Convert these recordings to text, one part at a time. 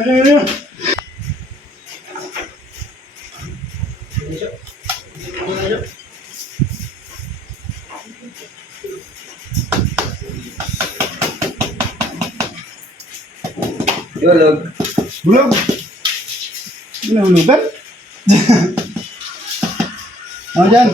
Hulog. Hulog. Hulog-hulugan. Ano dyan?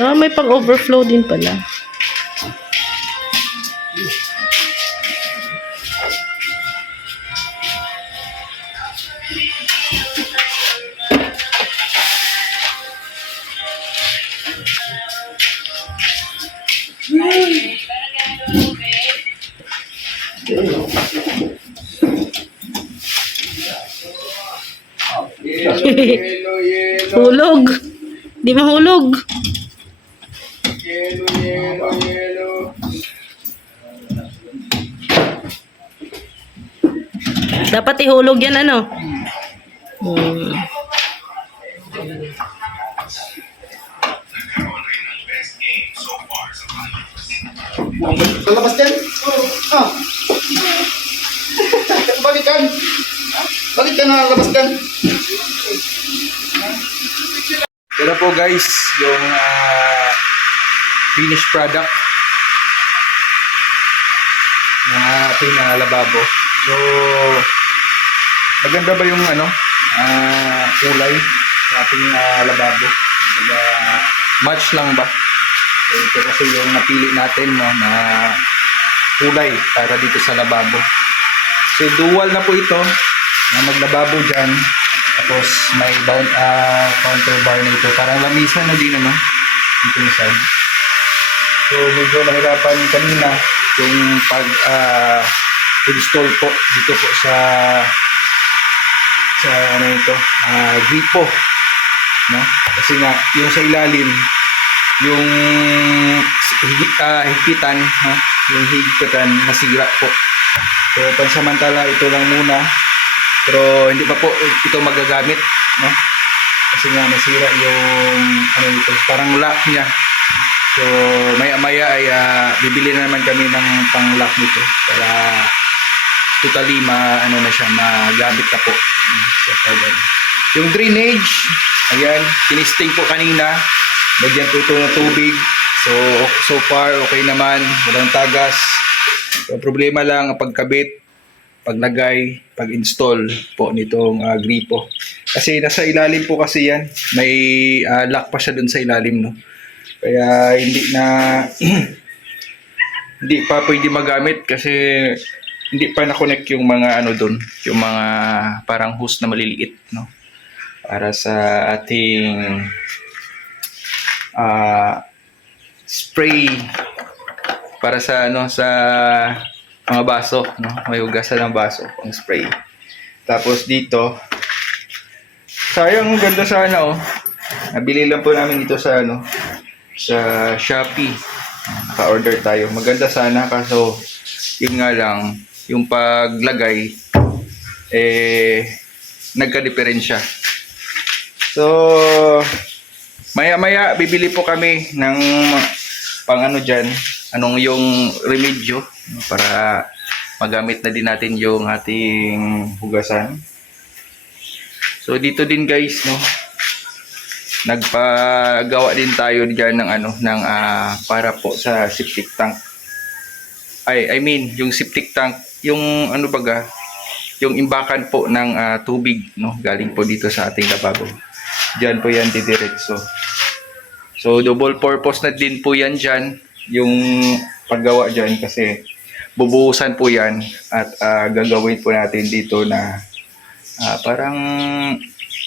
Ah, may pang-overflow din pala. Hulog. Di mahulog. Yelo. Dapat ihulog yan ano. Lalabas dyan? Ah. Bakit kan? Bakit ka nalalabas dyan? Ito po guys, yung finished product ng ating lababo. So, maganda ba yung kulay sa ating lababo? Match lang ba? So, ito kasi yung napili natin na kulay para dito sa lababo. So, dual na po ito na maglababo dyan. Tapos may counter bar na ito. Parang lamisan na din naman dito na side. So medyo nahirapan kanina yung install po dito po sa ano ito, gripo, no? Kasi nga yung sa ilalim yung higpitan, no? Yung higpitan nasira po. So pansamantala ito lang muna. Pero hindi pa po ito magagamit, no? Kasi nga nasira yung ito, parang lock niya. So maya-maya ay bibili na naman kami ng pang-lock nito para totally na siya, magamit na po. Yung drainage, ayan, tinisting po kanina. Lagyan po ito ng tubig. So far okay naman, walang tagas. So, problema lang ang pagkabit, paglagay, pag-install po nitong gripo. Kasi nasa ilalim po kasi yan. May lock pa siya dun sa ilalim, no? Kaya hindi na hindi pa pwede magamit kasi hindi pa na-connect yung mga dun, yung mga parang hose na maliliit, no? Para sa ating spray para sa sa mga baso, no? May hugasan ng baso, pang spray. Tapos dito, sayang, ganda sana, oh. Nabili lang po namin dito sa sa Shopee. Naka-order tayo. Maganda sana kaso yun nga lang, yung paglagay nagka-diferensya. So maya-maya bibili po kami ng pang diyan, yung remedyo para magamit na din natin yung ating hugasan. So dito din guys, no, nagpagawa din tayo diyan ng para po sa septic tank. I mean yung septic tank, yung yung imbakan po ng tubig, no, galing po dito sa ating lababo. Diyan po yan didiretso. So double purpose na din po yan diyan, yung paggawa diyan, kasi bubuhusan po yan at gagawin po natin dito na parang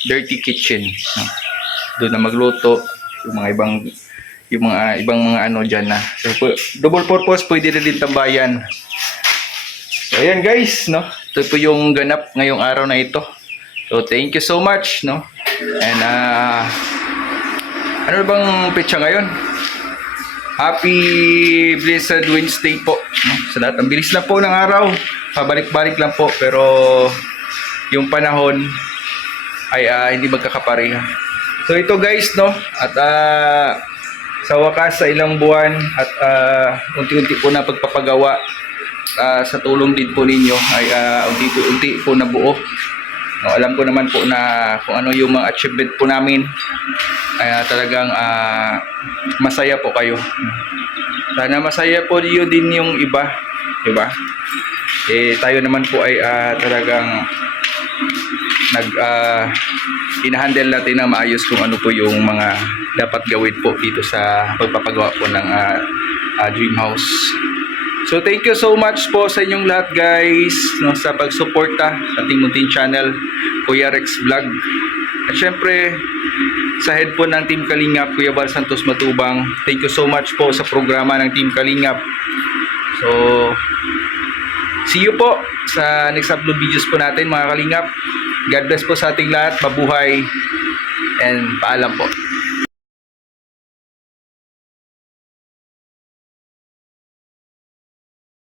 dirty kitchen, no? Doon na magluto yung mga ibang mga diyan na. So double purpose, pwede na din tambayan. So ayan guys, no, ito po yung ganap ngayong araw na ito. So thank you so much, no. And ano bang petsa ngayon? Happy Blessed Wednesday po, no? Sa lahat. Ang bilis na po ng araw. Pabalik-balik lang po. Pero yung panahon ay hindi magkakapareha. So ito guys, no? At sa wakas sa ilang buwan at unti-unti po na pagpapagawa sa tulong din po ninyo ay unti-unti po nabuo. No, alam ko naman po na kung ano yung mga achievement po namin ay talagang masaya po kayo. Sana masaya po niyo din yung iba, 'di ba? Tayo naman po ay talagang inahandle natin na maayos kung ano po yung mga dapat gawin po dito sa pagpapagawa po ng dream house. So thank you so much po sa inyong lahat guys, no, sa pagsuporta sa ating munting channel, Kuya Rex Vlog. At syempre sa head po ng Team Kalingap, Kuya Val Santos Matubang, thank you so much po sa programa ng Team Kalingap. So see you po sa next upload videos po natin mga Kalingap. God bless po sa ating lahat, mabuhay and paalam po.